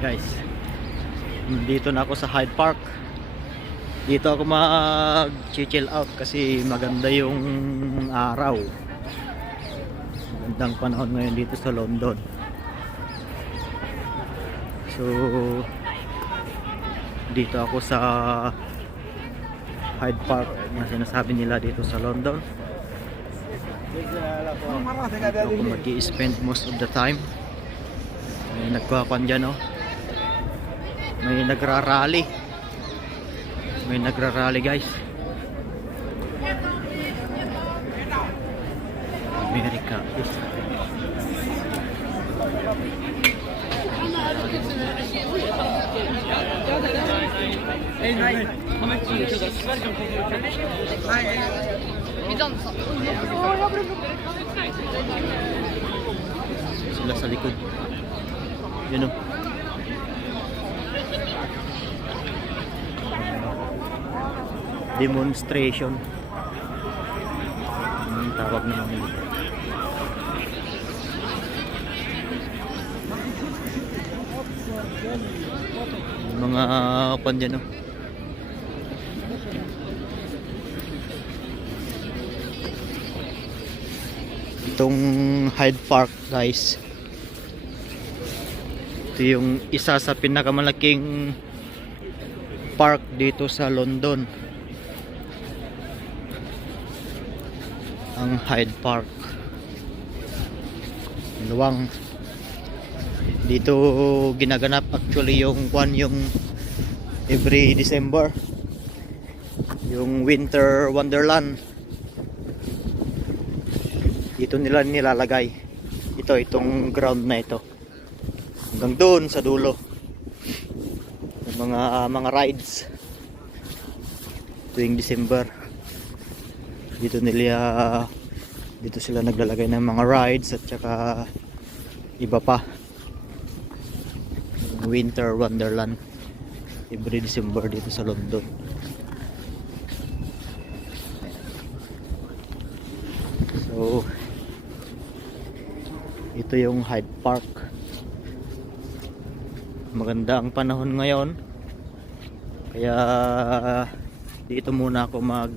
Guys, dito na ako sa Hyde Park. Dito ako mag-chill out kasi maganda yung araw. Magandang panahon ngayon dito sa London. So dito ako sa Hyde Park na sinasabi nila dito sa London. Dito ako mag-i-spend most of the time. May nagkuhakuan dyan, oh. May nagrarally. May nagrarally, guys. America is sila sa likod. Yun, oh. Demonstration. Ang tawag naman nila. Mga pan dyan, oh. Itong Hyde Park, guys, ito yung isa sa pinakamalaking park dito sa London, ang Hyde Park. Luwang dito ginaganap actually yung every December, yung Winter Wonderland. Dito nila nilalagay itong ground na ito hanggang doon sa dulo, yung mga rides tuwing December. Dito sila naglalagay ng mga rides at saka iba pa, Winter Wonderland every December dito sa London. So ito yung Hyde Park. Maganda ang panahon ngayon, kaya dito muna ako mag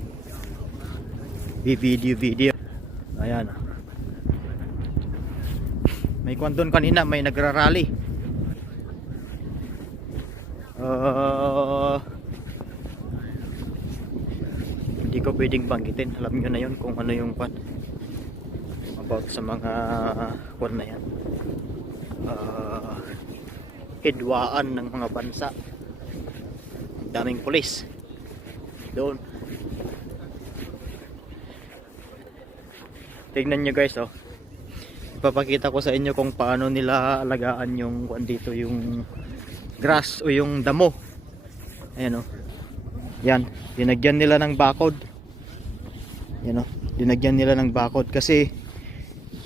video. Ayan, may kwan doon kanina, may nagrarally. Hindi ko pwedeng banggitin, alam nyo na yun kung ano yung kwan about sa mga kwan na yan. Hidwaan ng mga bansa, daming pulis doon. Tingnan nyo, guys, oh. Ipapakita ko sa inyo kung paano nila alagaan yung kwan dito, yung grass o yung damo. Ayan, oh. Yan, dinagyan nila ng bakod. Yan, oh. Dinagyan nila ng bakod kasi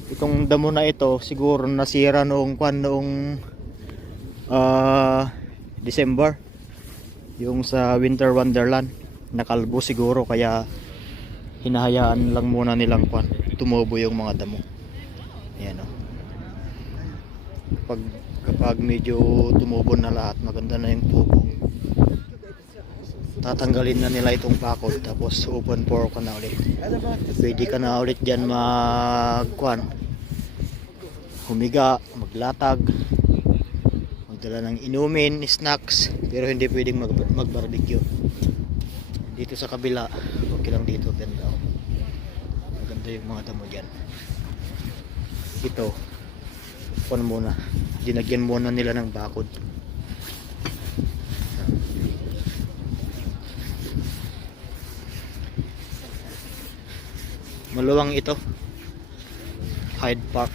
itong damo na ito siguro nasira noong December, yung sa Winter Wonderland. Nakalbo siguro, kaya hinahayaan lang muna nilang tumubo yung mga damo. Ayan, oh. Kapag medyo tumubo na lahat, maganda na yung tubo, tatanggalin na nila itong bakod, tapos open for ka na ulit. Pwede ka na ulit dyan humiga, maglatag, magdala ng inumin, snacks, pero hindi pwedeng mag-barbecue. Dito sa kabila okay lang, dito ganda, oh. Maganda yung mga damo dyan. Ito muna, dinagyan muna nila ng bakod. Maluwang ito, Hyde Park.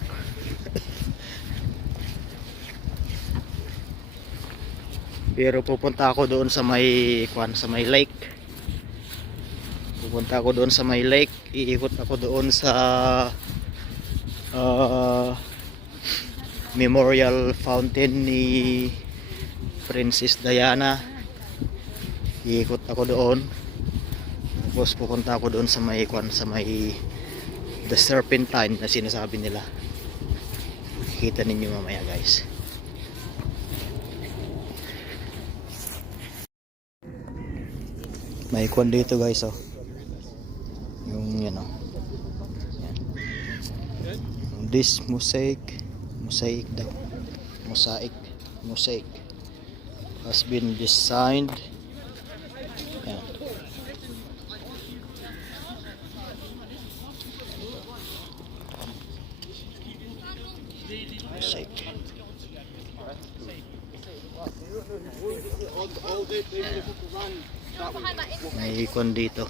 Pero pupunta ako doon sa may lake. Pupunta ako doon sa may lake, iikot ako doon sa Memorial Fountain ni Princess Diana. Iikot ako doon. Tapos pupunta ako doon sa may The Serpentine na sinasabi nila. Kita ninyo mamaya, guys. May kwan dito guys, oh. Yung yan, oh. Yan. This mosaic daw. Mosaic has been designed. Yan. Mosaic. May ikon dito.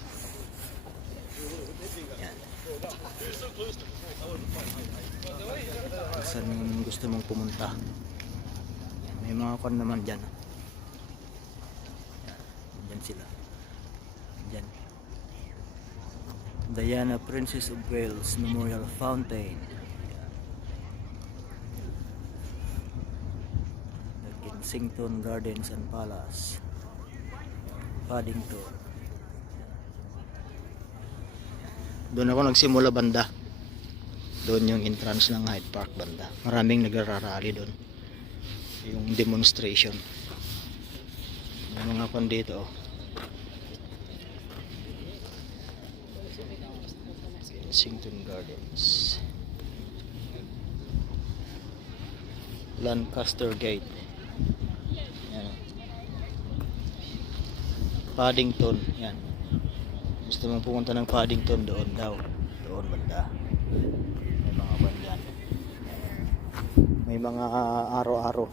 Yan. Saan gusto mong pumunta? Yan. May mga kon naman dyan. Yan. Dyan sila. Dyan. Diana, Princess of Wales Memorial Fountain. Kensington Gardens and Palace, Paddington. Doon ako nagsimula banda. Doon yung entrance ng Hyde Park banda. Maraming nagrarally doon. Yung demonstration. May mga pan dito. Kensington Gardens. Lancaster Gate. Yan. Paddington, yan. Gusto mong pumunta ng Paddington, doon daw. Doon banda. May mga bandan. May mga aro-aro.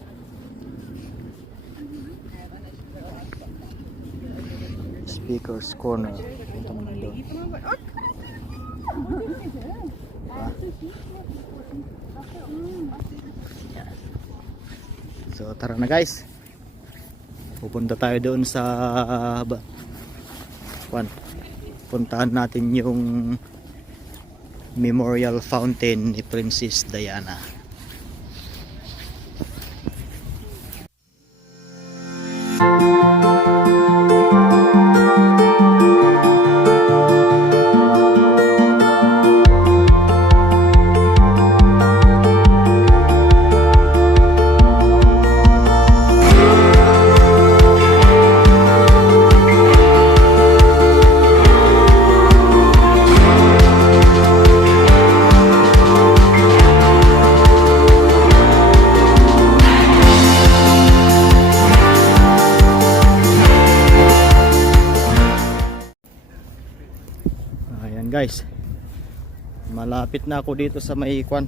Speaker's Corner. Punta mo na doon. Diba? Yan. So tara na guys. Pupunta tayo doon sa puntahan natin yung Memorial Fountain ni Princess Diana. Guys, malapit na ako dito sa may kwan,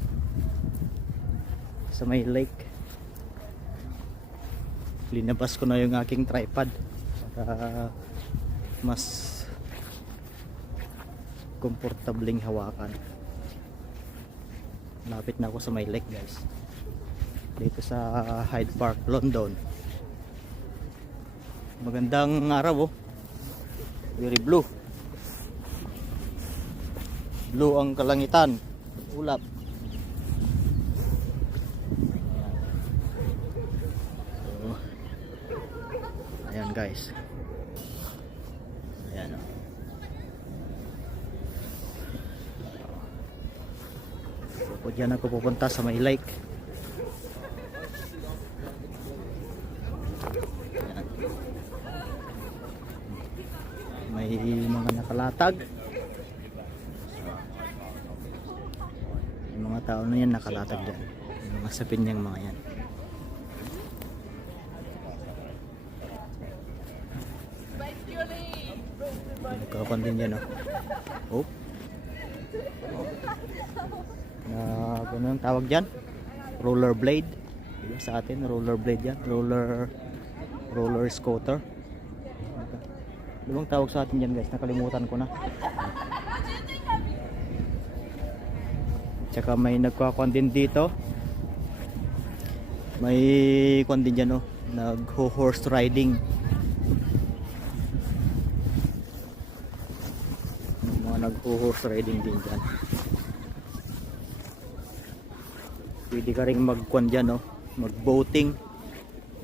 sa may lake. Linabas ko na yung aking tripod para mas komportableng hawakan. Malapit na ako sa may lake guys, dito sa Hyde Park, London. Magandang araw, oh. Very blue ang kalangitan, ulap. So, ayan guys, ayan, oh. So dyan ako pupunta sa may lake. Ayan. May mga nakalatag. Mga tao na yan nakalatag dyan, yung mga sapin niyang mga yan. Nagkapan din yan, oh. Na ano yung tawag dyan? Rollerblade. Diba sa atin rollerblade yan, roller scooter. Ano bang tawag sa atin dyan guys, nakalimutan ko na. Tsaka may nagkakwan din dito. May kwan din dyan, oh. Nag-horse riding. Mga nag-horse riding din dyan. Pwede ka rin mag-kwan dyan, oh. Mag-boating.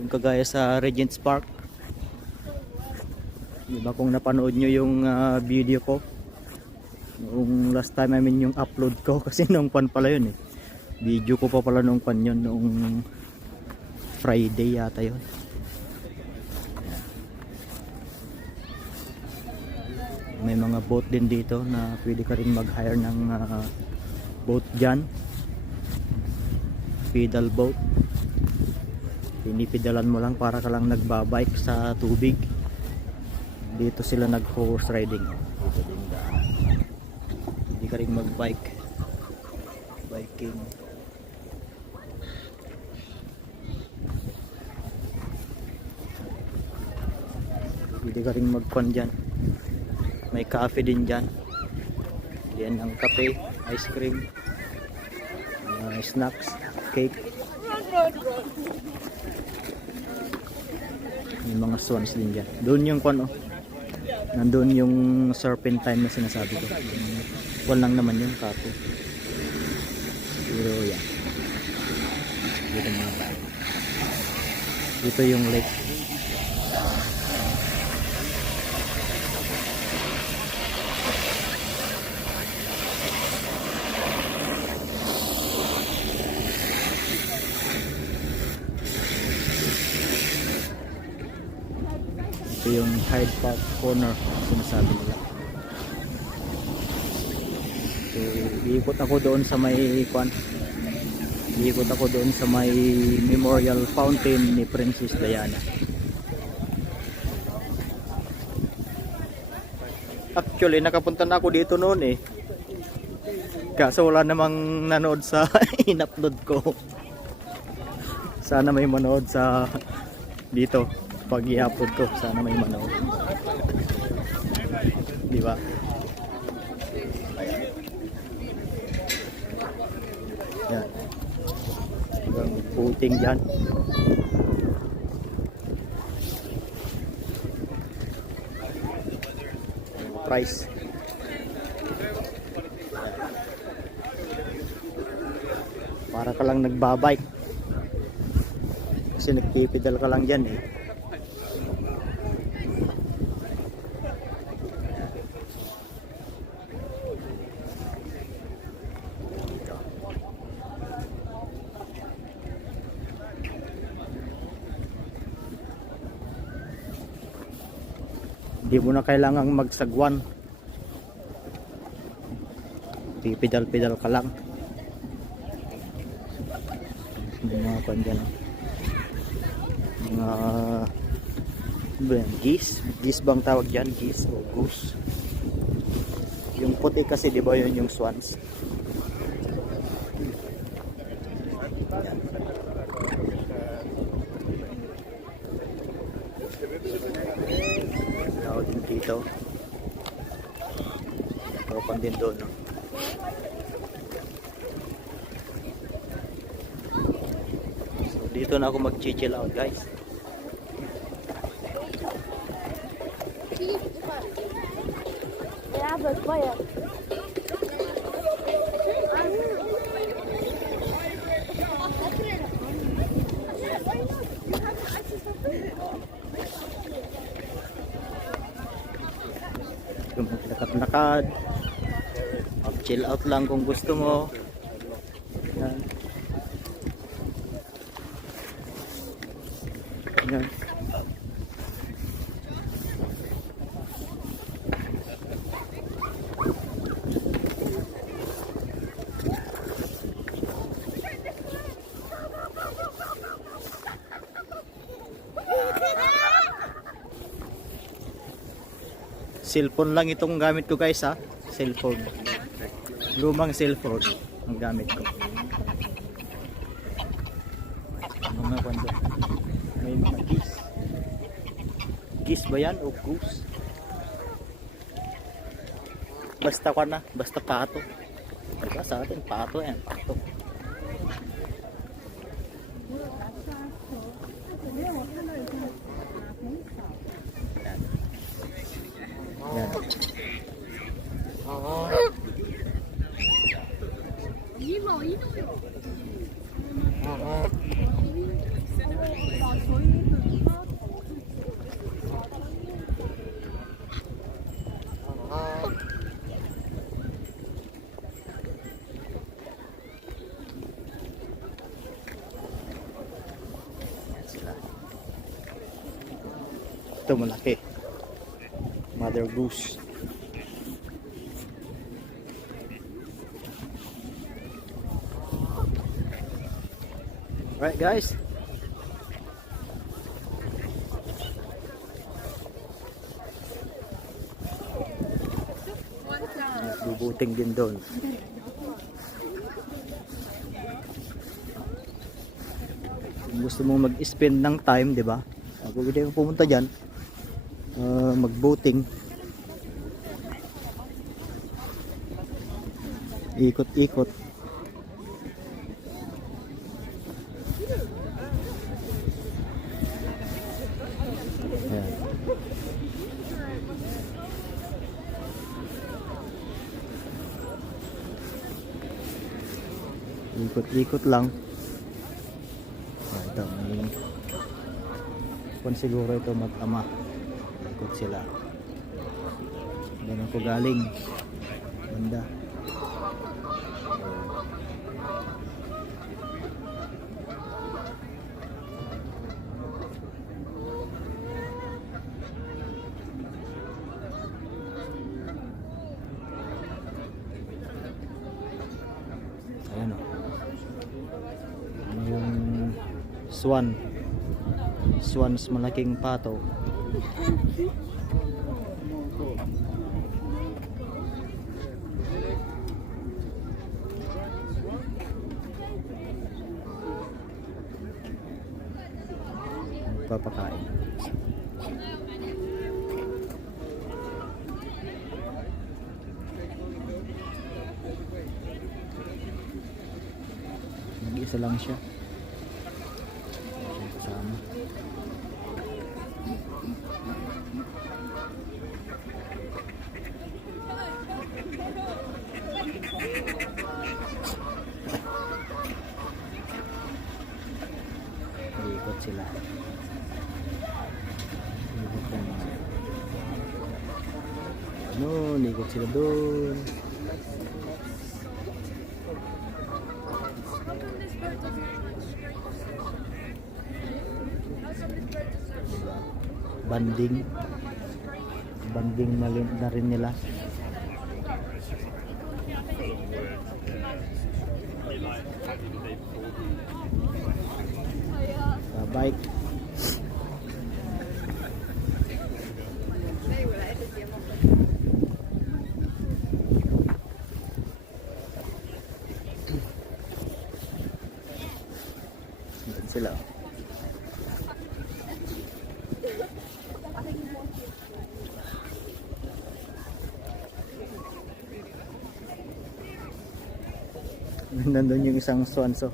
Yung kagaya sa Regent's Park. Diba kung napanood nyo yung video ko, noong last time, I mean yung upload ko, kasi noong pan pala yun, eh. Video ko pa pala noong pan yun, noong Friday yata yun. May mga boat din dito na pwede ka rin mag-hire ng boat dyan. Pedal boat. Pinipedalan mo lang para ka lang nagbabike sa tubig. Dito sila nag-horse riding. Dito din daan. Pwede ka rin mag-bike. Biking. Pwede ka rin mag-con dyan. May cafe din dyan. Yan ang kape, ice cream, snacks, cake. May mga swans din dyan. Doon yung nandun yung serpentine na sinasabi ko. Walang naman yung kape. Pero yan. Dito mga tayo. Dito yung lake. Ito yung Hyde Park corner sinasabi nila. So iikot ako doon sa may memorial fountain ni Princess Diana. Actually nakapunta na ako dito noon eh, kaso wala namang nanood sa in-upload ko. Sana may manood sa dito pag i-upload ko, sana may manood. Di ba? Yan. Hanggang puting dyan. Price. Para ka lang nagbabike. Kasi nagpipedal ka lang dyan eh. Hindi mo na kailangang magsagwan. Pipedal-pedal ka lang. Mga pandyan. Mga geese. Geese bang tawag dyan? Geese o goose. Yung puti kasi di ba yun yung swans. Din dito. Open din doon, no? So dito na ako mag-chill out, guys. Maglakad-lakad, chill out lang kung gusto mo. Yan. Yan. Cellphone lang itong gamit ko, guys, ha. Cellphone. Lumang cellphone ang gamit ko. Mga kwando. May mga geese. Geese ba yan o goose? Basta kwa na. Basta pato. Diba sa atin? Pato yan. Pato. Yan. Ito malaki. Mother goose. Right guys. Bubuting din doon. Kung gusto mo mag-spend ng time, di ba? Pwede kang pumunta diyan. Mag-boating. Ikot-ikot. Ayan. Ikot-ikot lang. Ito, may kung siguro ito mag-ama. Ikot sila. Doon ako galing. Banda. Ayan o. Yung swan sa malaking pato. Papakain. Mag-isa lang siya. Siya kasama. Ikot sila. Ikot lang. Ano, ikot sila doon. Banding na rin nila. Bike. Yan sila. Nandun yung isang swanso.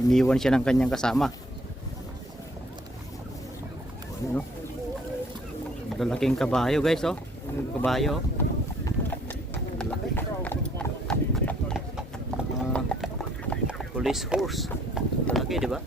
Iniwan siya ng kanyang kasama. Ano? Lalaking kabayo guys, oh. Kabayo. Police horse. Lalaki, di ba?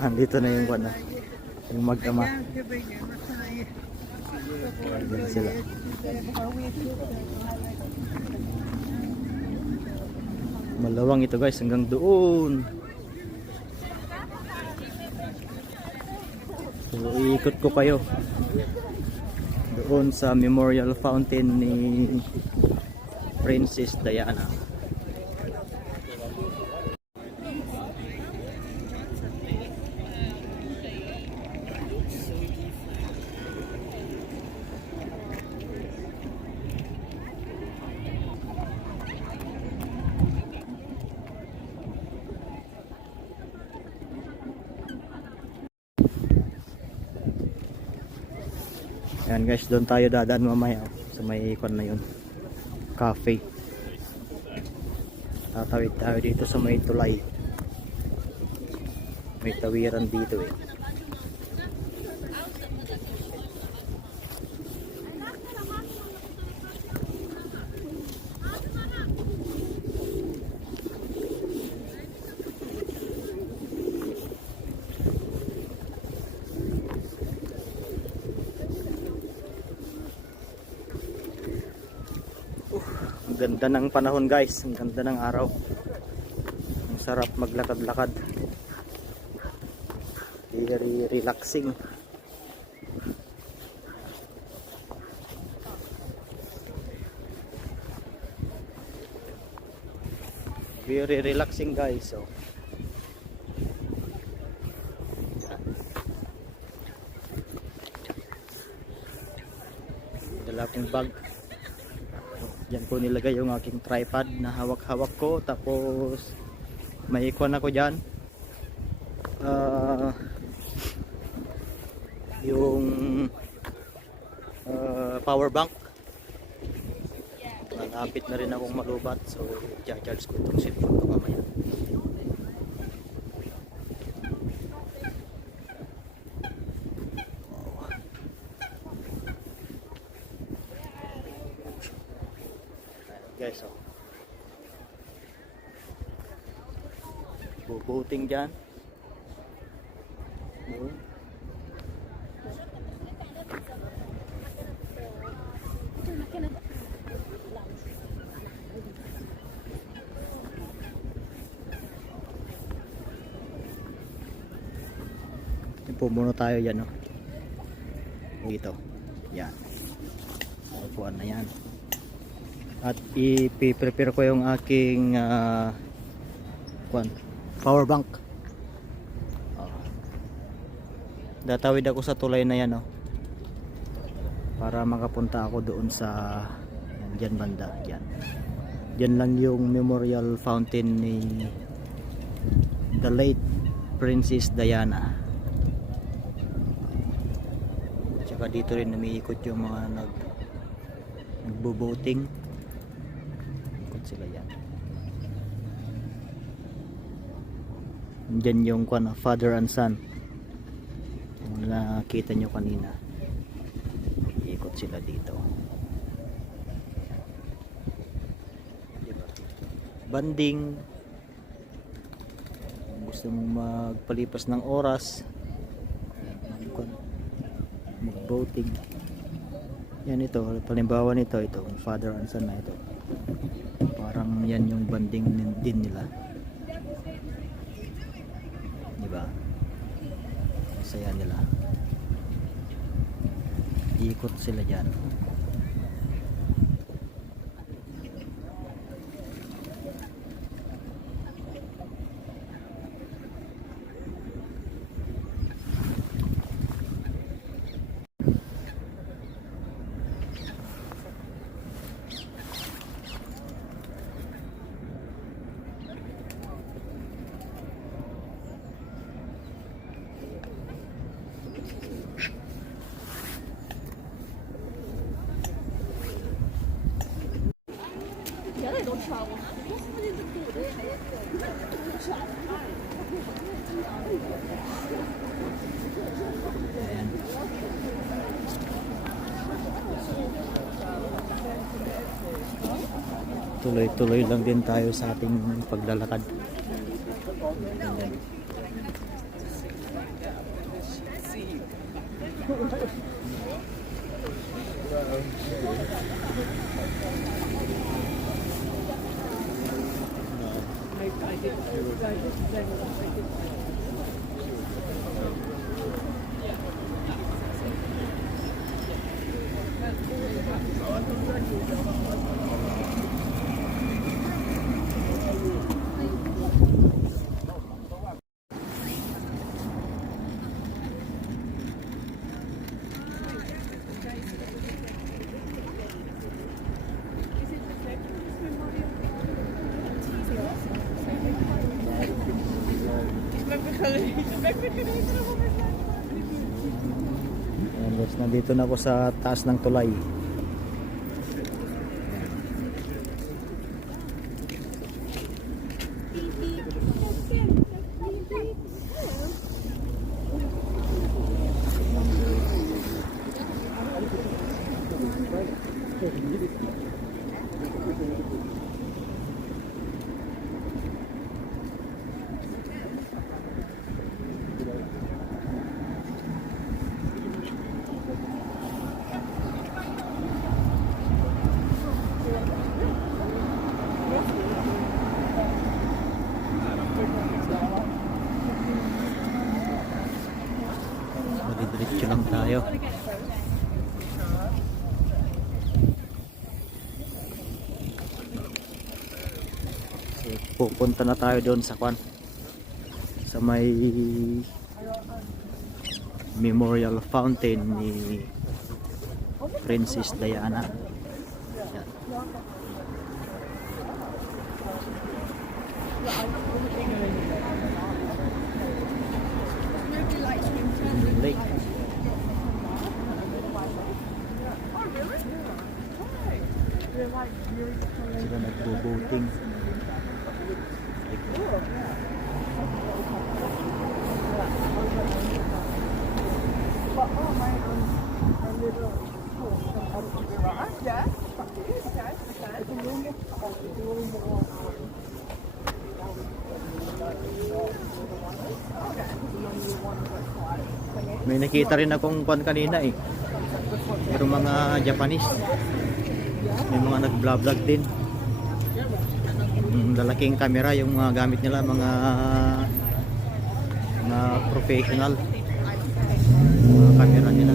Andito na yung buwan na. Yung mag-ama. Yan sila. Malawang ito guys hanggang doon. So iikot ko kayo doon sa memorial fountain ni Princess Diana. Yan guys, doon tayo dadaan mamaya sa may ikon na yun, cafe. Tatawid tayo dito sa may tulay, may tawiran dito eh. Ganda ng panahon guys, ang ganda ng araw. Ang sarap maglakad-lakad. Very relaxing. Very relaxing guys. So, dala kong bag. Diyan ko nilagay yung aking tripod na hawak-hawak ko. Tapos may ikuan ako dyan. Yung power bank. Malapit na rin akong malubat. So i-charge ko itong cellphone ko mamaya. Guys, oh. Bubuting dyan. Pumuno tayo dyan, no? Dito. Yan. Upuan na yan. At i-prepare ko yung aking power bank. Datawid ako sa tulay na yan, no? Para makapunta ako doon sa dyan banda. Yan. Dyan lang yung memorial fountain ni the late Princess Diana. Tsaka dito rin umiikot yung mga nagbo-boating. Ikot sila yan. Diyan yung father and son. Yung nakita nyo kanina. Ikot sila dito. Diba? Banding. Kung gusto mong magpalipas ng oras, mag-boating. Yan ito, palimbawa nito, ito, father and son na ito. Parang yan yung banding din nila. Diba? Saya nila. Iikot sila dyan. Tuloy-tuloy lang din tayo sa ating paglalakad. Ayan guys, nandito na ako sa taas ng tulay. Diretso lang tayo. So, pupunta na tayo doon sa kwan. Sa may memorial fountain ni Princess Diana. Yan. Lake. Sila nagbo-boating. May nakita rin akong kwan kanina eh. Pero mga Japanese. May mga nag-vlog din. Lalaking camera yung mga gamit nila, mga professional. Mga camera nila.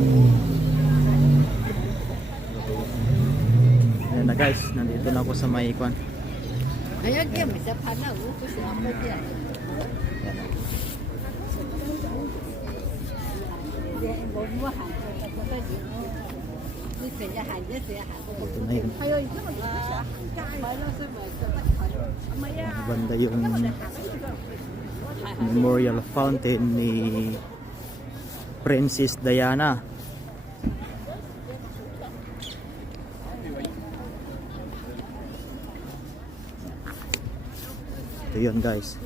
Ayan na guys, nandito na ako sa may kwan. Ayan na. Ito na yun. Banda yung memorial fountain ni Princess Diana. Ito yun guys.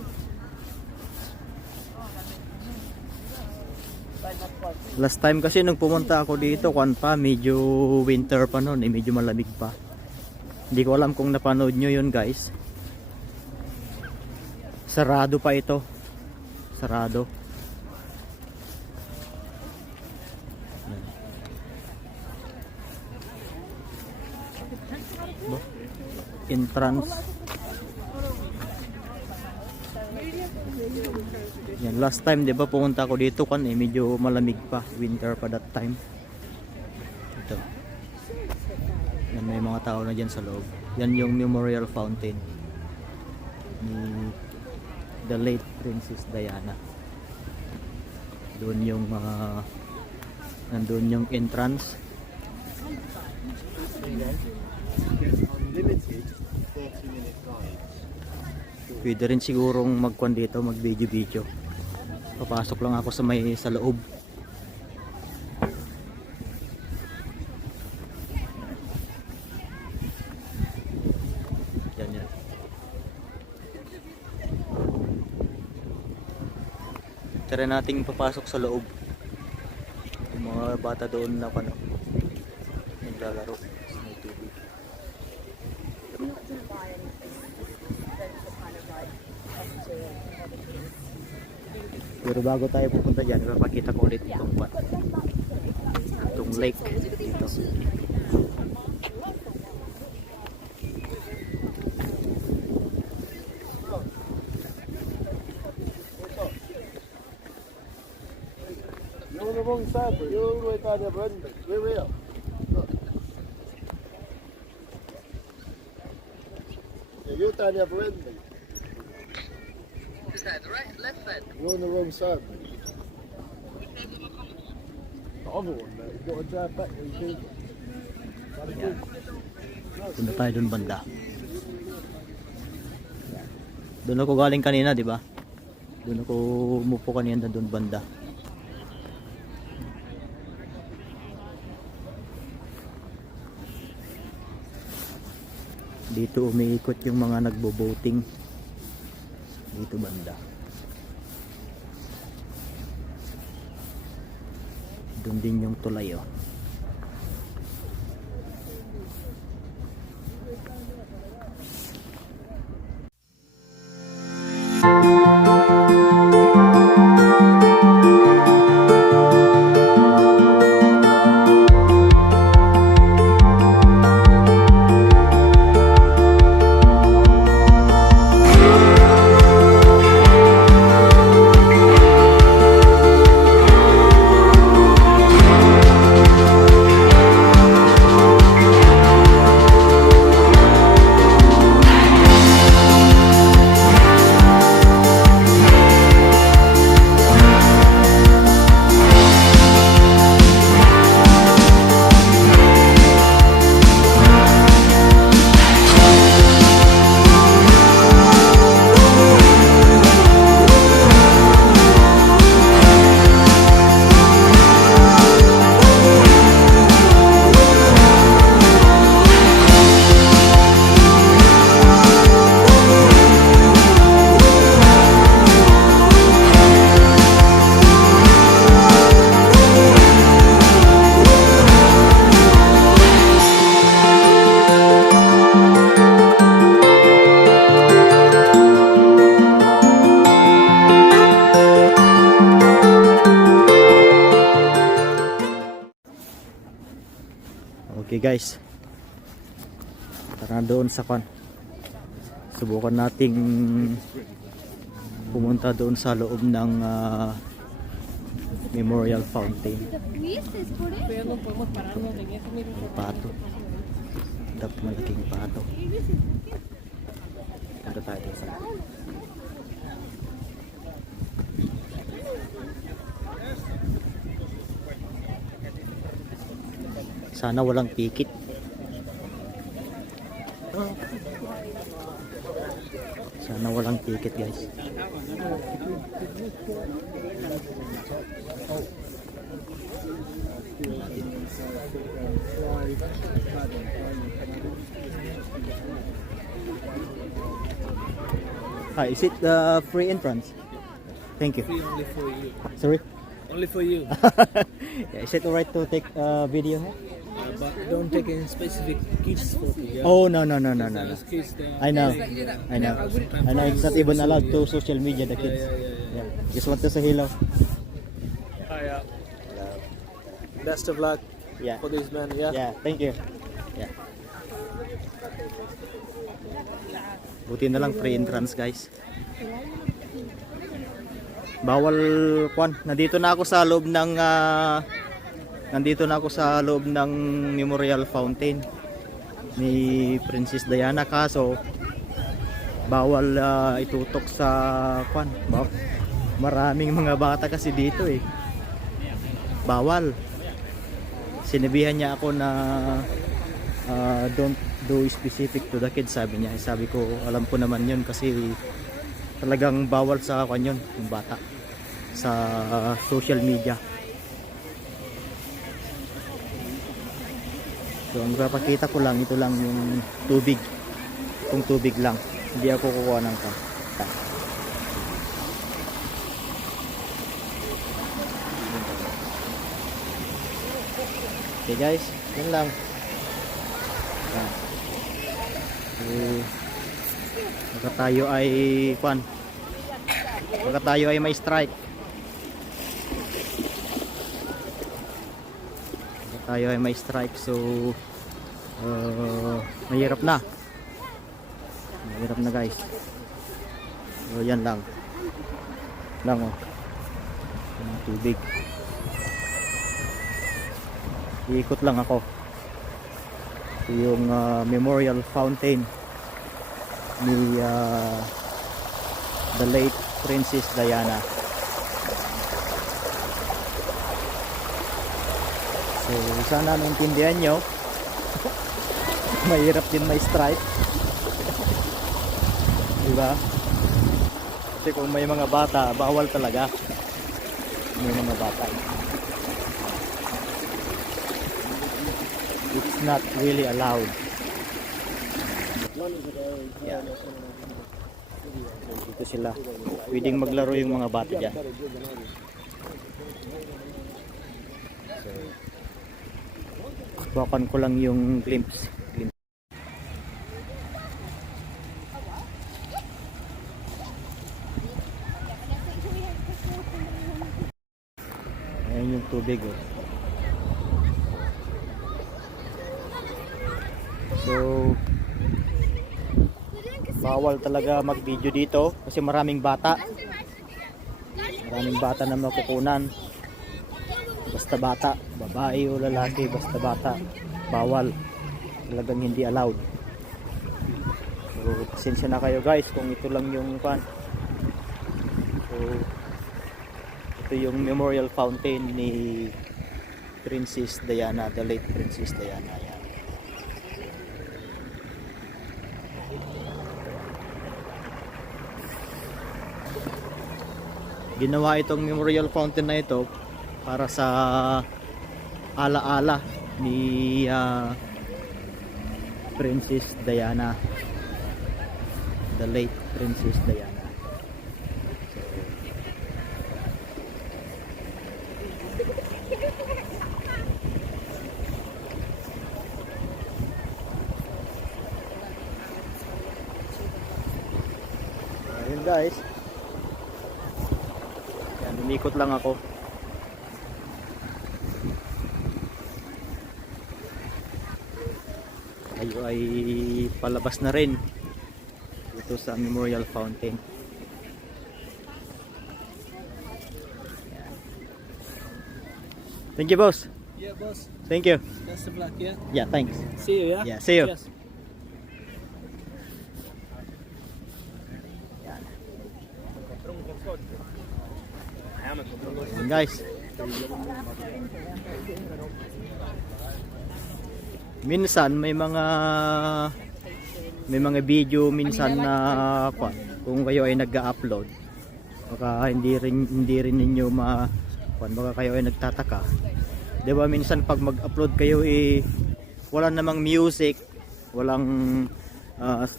Last time kasi nung pumunta ako dito, kwan pa, medyo winter pa noon, medyo malamig pa. Hindi ko alam kung napanood nyo yun guys. Sarado pa ito. Sarado. Entrance. Yan, last time 'di ba pumunta ako dito kan medyo malamig pa, winter pa that time. Ito. Yan, may mga tao na diyan sa loob. Yan yung memorial fountain ni the late Princess Diana. Doon yung nandun yung entrance. Pwede rin sigurong magkuhan dito, mag video. Papasok lang ako sa loob. Yan. Tara nating papasok sa loob. Yung mga bata doon na naglalaro sa may tubig. Pero bago tayo pupunta dyan, ipapakita ko ulit itong lake dito. You're on the wrong side, bro. You're all the way down the other end. Wait up. Look. Yeah, you're down the other end, mate. Is that the right, left side? You're on the wrong side, mate. The other one, mate. You've got to drive back when you do it. Yan. Punta tayo dun banda. Doon ako galing kanina, di ba? Doon ako umupo kanina doon banda. Dito umiikot yung mga nagbo-boating. Dito banda. Doon din yung tulay, oh. Okay guys, tara doon sa kwan. Subukan nating pumunta doon sa loob ng Memorial Fountain. Pato. Malaking pato. Punta tayo doon sa sana walang ticket. Sana walang ticket guys. Hi, is it free entrance? Thank you. Free only for you. Sorry? Only for you. Yeah, is it alright to take video here? But don't take any specific kids photo. Yeah? Oh no. Kids, they are- I know. It's not even allowed to social media the kids. Yeah. Just want to say hello. Hi, best of luck Yeah. for this man. Yeah. Yeah, thank you. Yeah. Buti na lang free entrance guys. Bawal kwan. Nandito na ako sa loob ng Memorial Fountain ni Princess Diana, kaso bawal itutok sa kwan. Maraming mga bata kasi dito eh. Bawal. Sinabihan niya ako na don't do specific to the kids, sabi niya. Sabi ko, alam ko naman yun kasi talagang bawal sa kwan yun, yung bata sa social media. So ang papakita ko lang, ito lang yung tubig, itong tubig lang, hindi ako kukuha ng ka. Okay guys, yun lang. Yan. Baka tayo ay kwan, baka tayo ay may strike, baka tayo ay may strike. So mahirap na guys. So yan lang oh, yung tubig. Iikot lang ako. Ito yung Memorial Fountain ni the late Princess Diana. So sana naintindihan nyo. Mahirap din may strike. Diba? Kasi kung may mga bata, bawal talaga. May mga bata. It's not really allowed. Yeah. Dito sila. Pwedeng maglaro yung mga bata dyan. So, bakan ko lang yung glimpse. Ayan yung tubig oh. So bawal talaga mag-video dito kasi maraming bata na makukunan. Basta bata, babae o lalaki, basta bata, bawal, talagang hindi allowed. So pasensya na kayo guys kung ito lang yung pan. So ito yung Memorial Fountain ni Princess Diana, the late Princess Diana. Yan. Ginawa itong Memorial Fountain na ito para sa alaala ni Princess Diana, the late Princess Diana. Ayun guys. Yan, umikot lang ako. tayo ay palabas na rin dito sa Memorial Fountain. Thank you, boss. Yeah, boss. Thank you. Best of luck, yeah? Yeah, thanks. See you, yeah? Yeah, see you. Cheers. Yan, guys. Minsan may mga video minsan na kung kayo ay nag-upload, baka hindi rin ninyo baka kayo ay nagtataka. 'Di ba minsan pag mag-upload kayo wala namang music, walang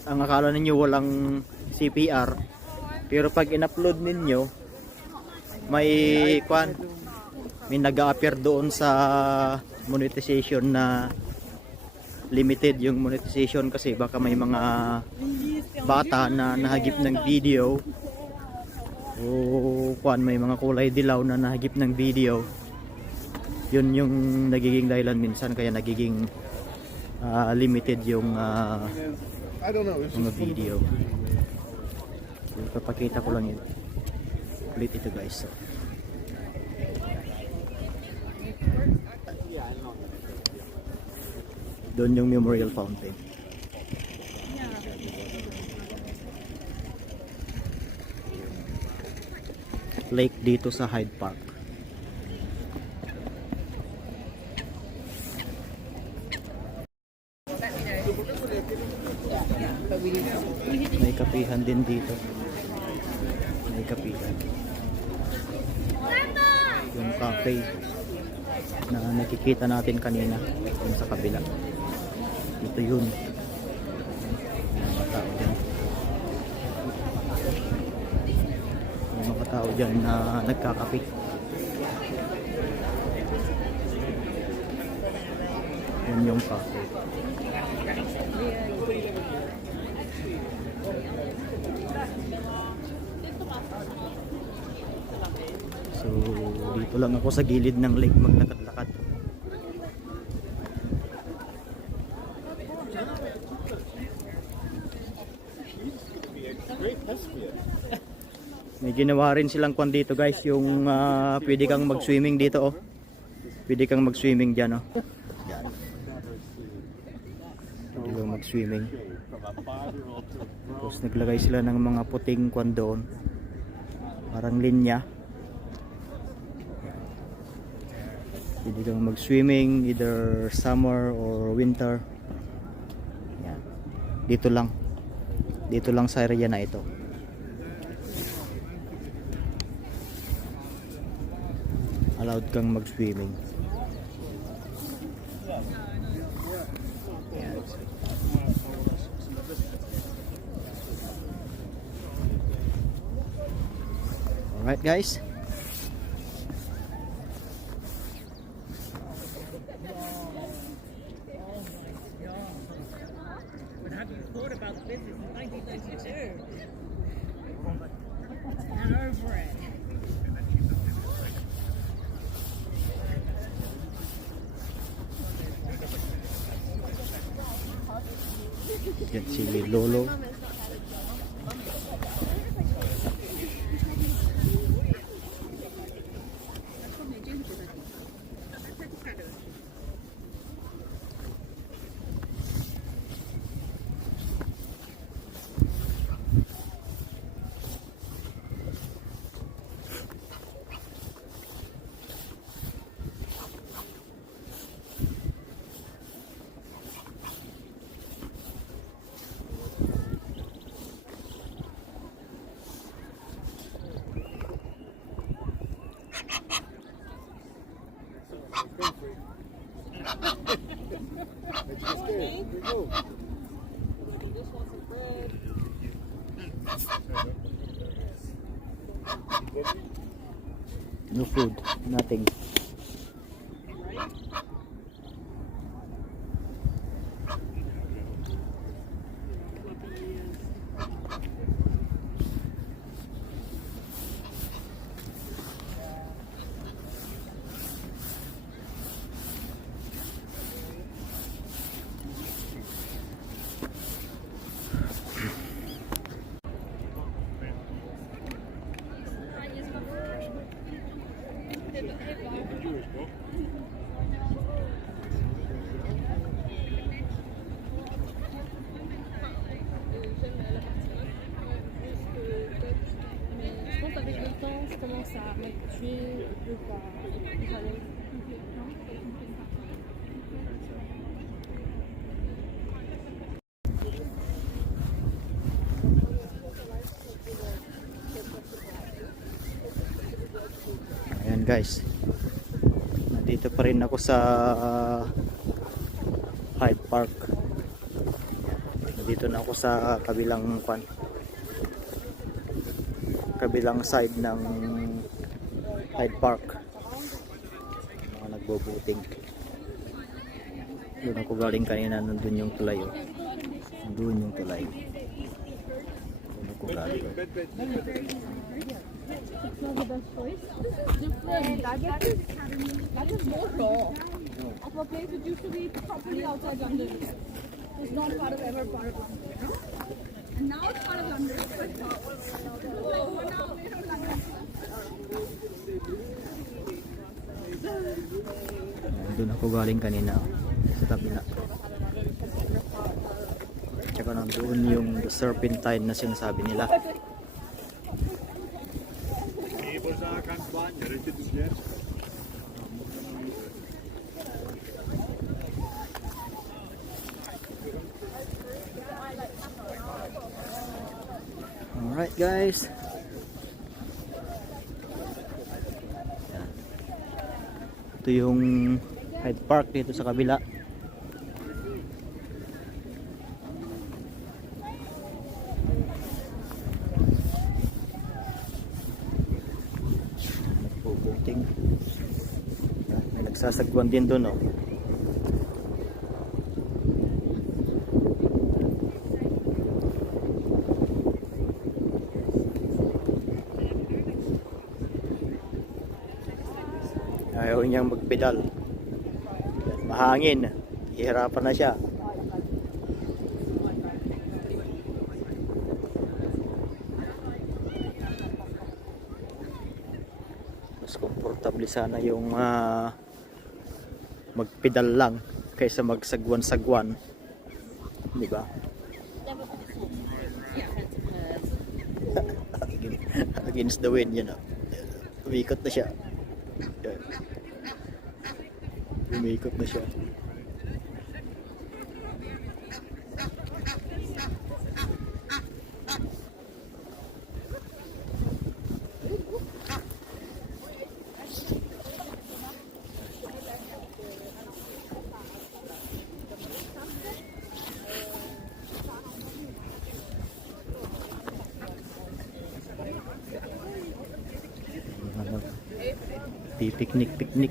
ang akala ninyo walang CPR. Pero pag in-upload ninyo, may nag-a-appear doon sa monetization na limited yung monetization, kasi baka may mga bata na nahagip ng video o may mga kulay dilaw na nahagip ng video. Yun yung nagiging dahilan minsan kaya nagiging limited yung mga video. Ipapakita ko lang yun ulit ito, guys. Doon yung Memorial Fountain. Lake dito sa Hyde Park. May kapihan din dito. May kapihan. Yung cafe na nakikita natin kanina yung sa kabila. Ito yun. May mga tao dyan. May mga tao dyan na nagkakape. Yun yung cafe. So dito lang ako sa gilid ng lake maglakad-lakad. May ginawa rin silang kwan dito, guys, yung pwede kang mag-swimming dito, oh. Pwede kang mag-swimming diyan, oh. Yan. Pwede kang mag-swimming. Tapos naglagay sila ng mga puting kwan doon. Parang linya. Pwede kang mag-swimming either summer or winter. Yan. Dito lang sa area na ito. Allowed kang mag-swimming. Yan. Alright, guys. Yan si Lolo. No food, nothing. ça, mec, tuer, je peux pas. Ayan guys, nandito pa rin ako sa Hyde Park. Nandito na ako sa kabilang side ng Hyde Park. Mga nagboboting. Doon ako galing kanina, nandun yung tulay. Oh. Nandun yung tulay. Doon ako galing. It's not the best choice. Different. That is more raw. Of a place which used to be properly outside London. It's not part of ever part of London. And now it's part of London. Doon ako galing kanina sa kabila. Tsaka nandoon yung serpentine na sinasabi nila. Alright guys. Yan. Ito yung Hyde Park dito sa kabila. Nagpupunting. May nagsasagwan din doon, oh. Ayaw niyang magpedal. Mahangin. Hihirapan na siya. Mas komportable sana yung magpedal lang kaysa magsagwan-sagwan. Di ba? Against the wind, yun, oh. Umikot na siya. Yan. Umikot na siya. Pipiknik-piknik.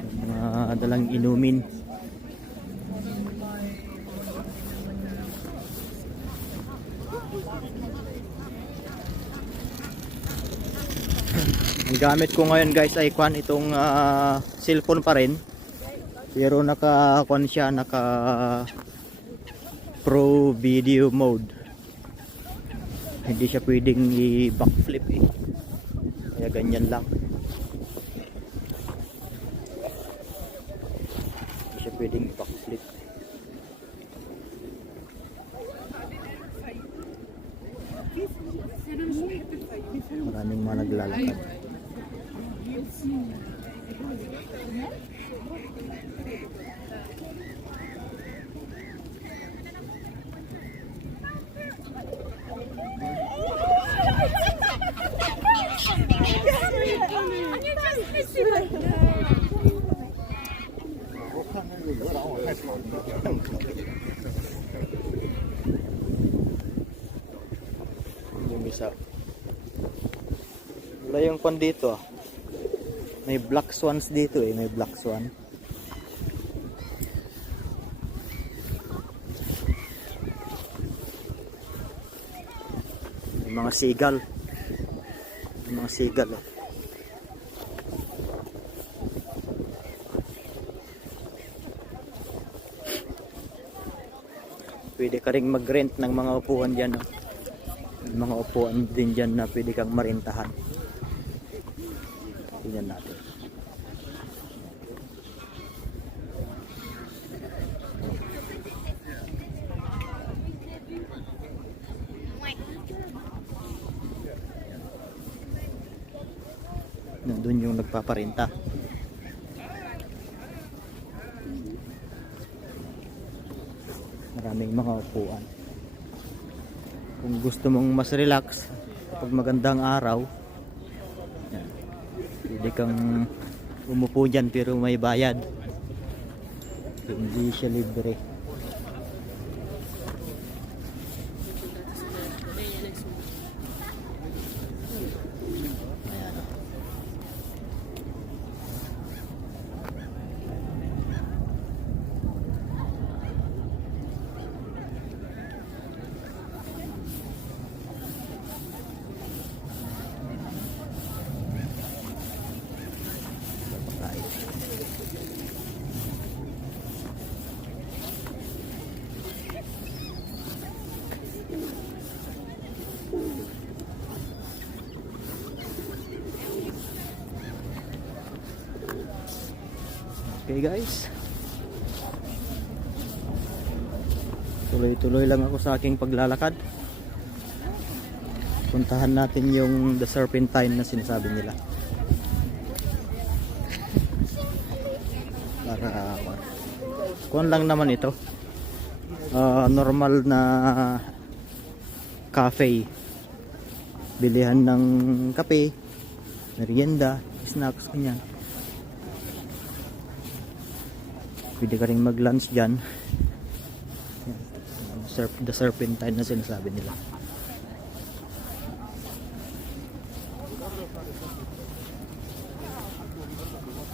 Mga dalang inumin. Ang gamit ko ngayon guys ay itong cellphone pa rin. Pero naka siya, naka pro video mode. Hindi siya pwedeng i-backflip eh. Kaya ganyan lang. Hindi siya pwedeng i-backflip. Maraming mga naglalakad. Yung isa. Wala yung pan dito ah. May black swans dito eh. May black swan. May mga seagull. May mga seagull oh. Pwede ka ring mag-rent ng mga upuan dyan. Oh. May mga upuan din dyan na pwede kang marentahan. Tingnan natin. Doon yung nagpaparenta. Maraming mga upuan. Kung gusto mong mas relax pag magandang araw, yan, pwede kang umupo dyan pero may bayad. Hindi siya libre. Ayan. Papakain. Okay guys, tuloy-tuloy lang ako sa aking paglalakad. Puntahan natin yung The Serpentine na sinasabi nila. Para kuwan lang naman ito. Normal na cafe. Bilihan ng kape, merienda, snacks, ganyan. Pwede ka rin mag-lunch dyan. The Serpentine na sinasabi nila.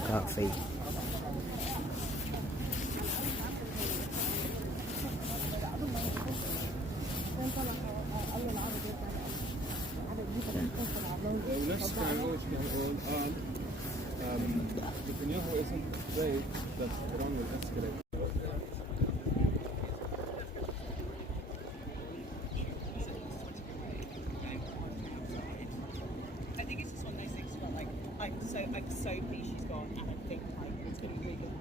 Cafe. Let's go on. Netanyahu isn't right that Iran will escalate. I think it's just one of those things where like I'm so pleased she's gone, and I think like it's going to be really good.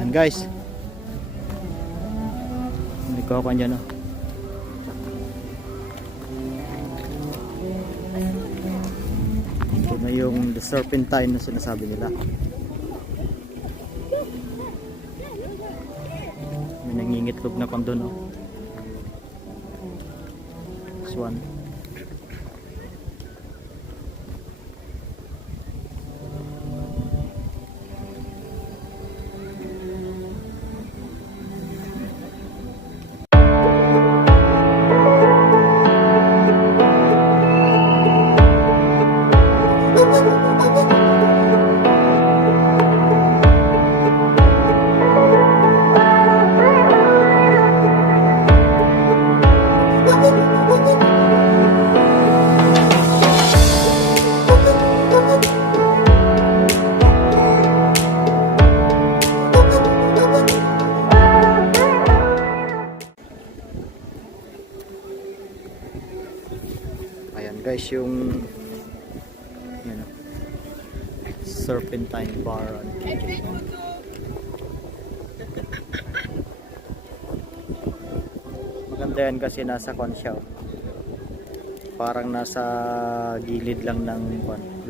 Ayan guys, hindi ko ako dyan, oh. Ito na yung The Serpentine na sinasabi nila. May nangingitlog na kondo, no? Swan. Ayan guys, yung yun, Serpentine Bar and Kitchen. Maganda yan kasi nasa kwan siya, oh. Parang nasa gilid lang ng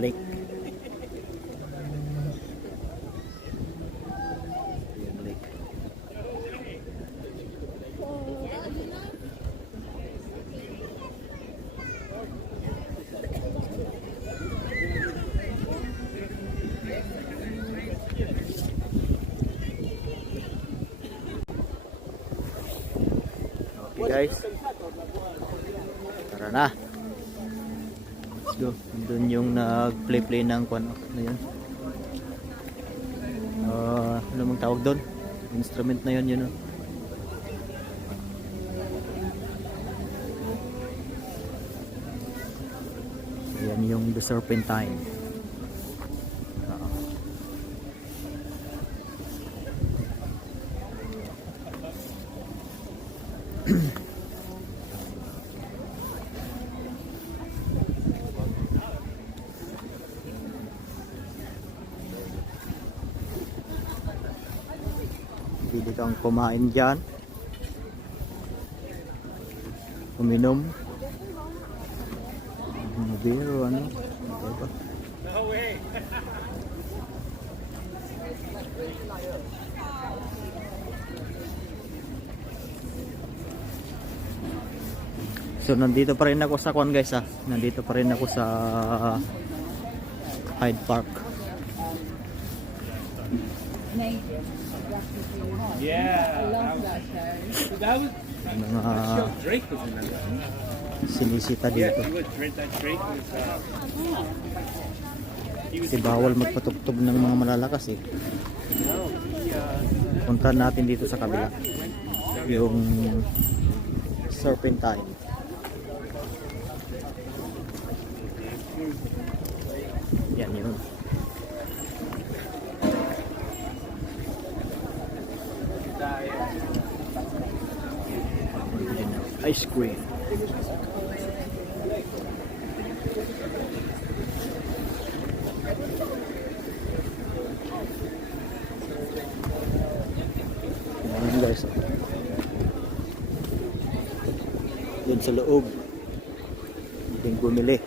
lake. Yung lake. Okay guys, tara na. Let's go. Doon yung nag-play ng kwan, na yun. Ano mong tawag doon? Instrument na yun, yun, oh. Yan yung The Serpentine. Pwede kang kumain dyan, uminom mga beer o ano. Diba? So nandito pa rin ako sa Kwan guys ah. Nandito pa rin ako sa Hyde Park. That was Mga Drake was in that. sinisita Yeah, dito. he was Drake. That Drake was. Kasi bawal magpatugtog ng mga malalakas eh. Punta natin dito sa kabila. Yung Serpentine. Yan yun. Ice cream. Ayan guys. Yan sa loob. Pwedeng bumili.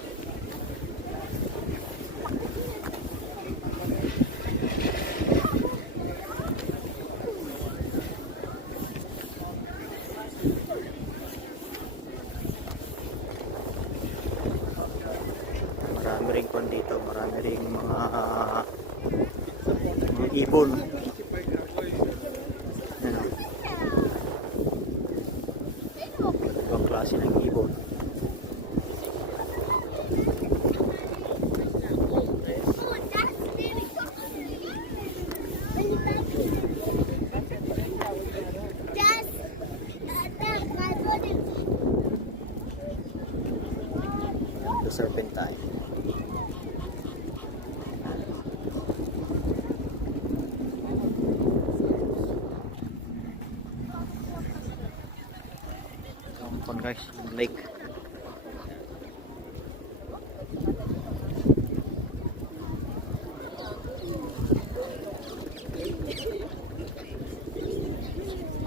Marami rin kwan dito. Marami rin mga ibon. Ano? Ibang klase ng ibon. The Serpentine. Kampon guys, lake.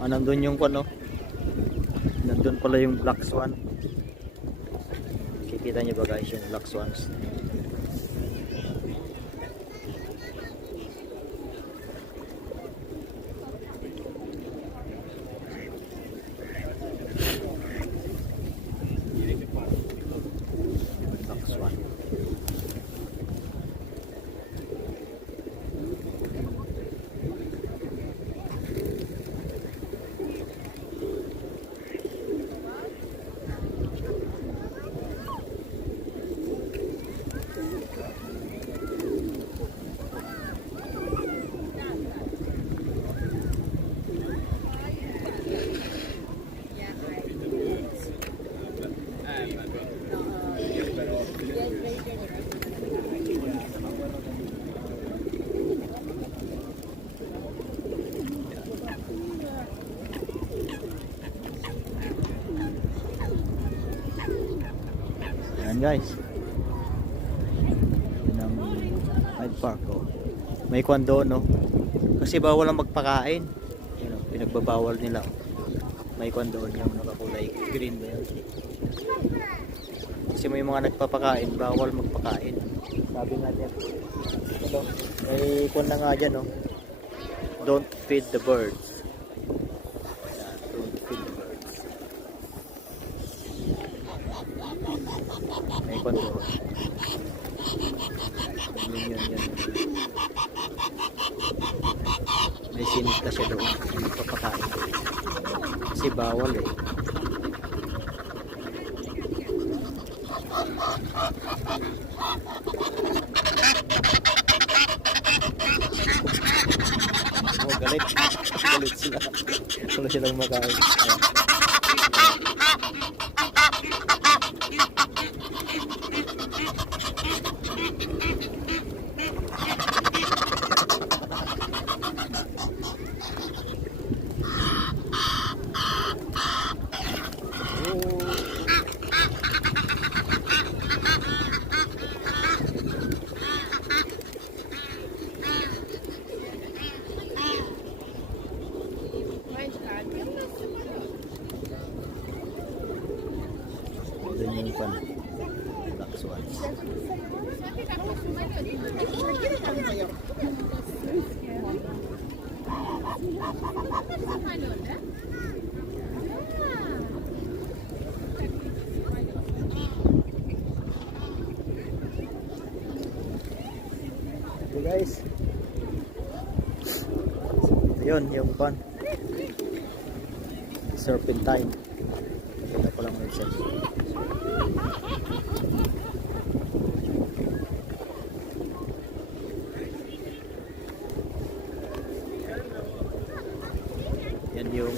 Nandun yung ano, nandun pala yung Black Swan. Kikita niyo ba guys yung Black Swans? Black Swan. Ayan guys. Yan ang Hyde Park oh. May kwan doon no. Kasi bawal ang magpakain. Yan, oh, pinagbabawal nila. May kwan doon yung nakakulay green na yan. Kasi may mga nagpapakain, bawal magpakain. Sabi nga dyan. Ito, may kwan na nga dyan no. Don't feed the birds. Ayan, don't feed the birds. May kwan doon. Yan. May sinit na siya doon. Magpapakain. Kasi bawal eh. Oh, galit. Galit sila. Wala silang makain. Doon yung pan. Black swans. Okay guys. Yun, yung pan. Serpentine. Ito ko lang website. Yan yung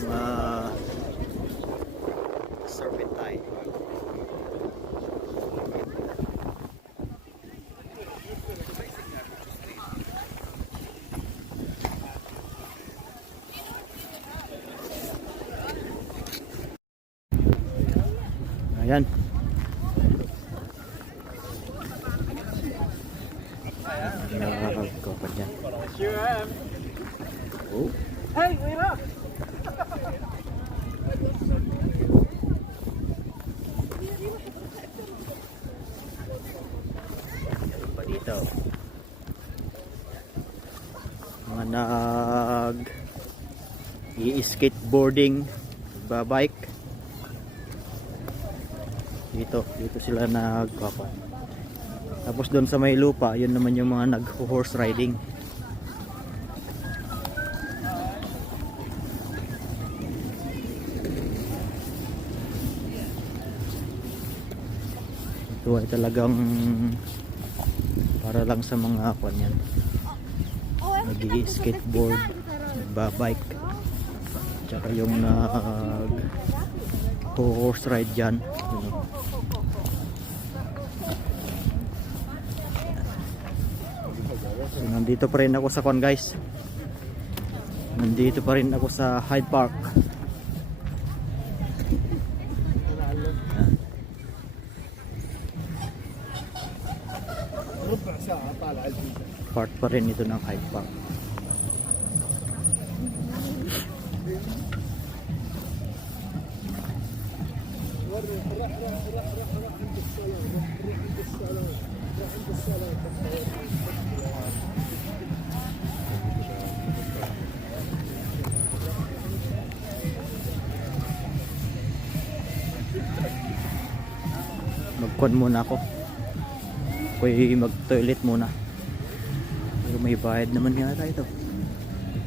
serpentine. Ayan. Nakakagawa pa dyan. Oh. Hey, wait up! Meron pa dito. Mga nag i-skateboarding, ba-bike. Dito sila nagkakon. Tapos doon sa may lupa, yun naman yung mga nag-horse riding. Ito ay talagang para lang sa mga kwan yan. Nag-skateboard, nagba-bike. Tsaka yung horse ride dyan. So, nandito pa rin ako sa kwan guys. Nandito pa rin ako sa Hyde Park. ربع ساعة طالع الفيزا. Part pa rin ito ng Hyde Park. Magkuhan muna ako. Ako'y mag-toilet muna. Pero may bayad naman nga ito.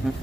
Huh?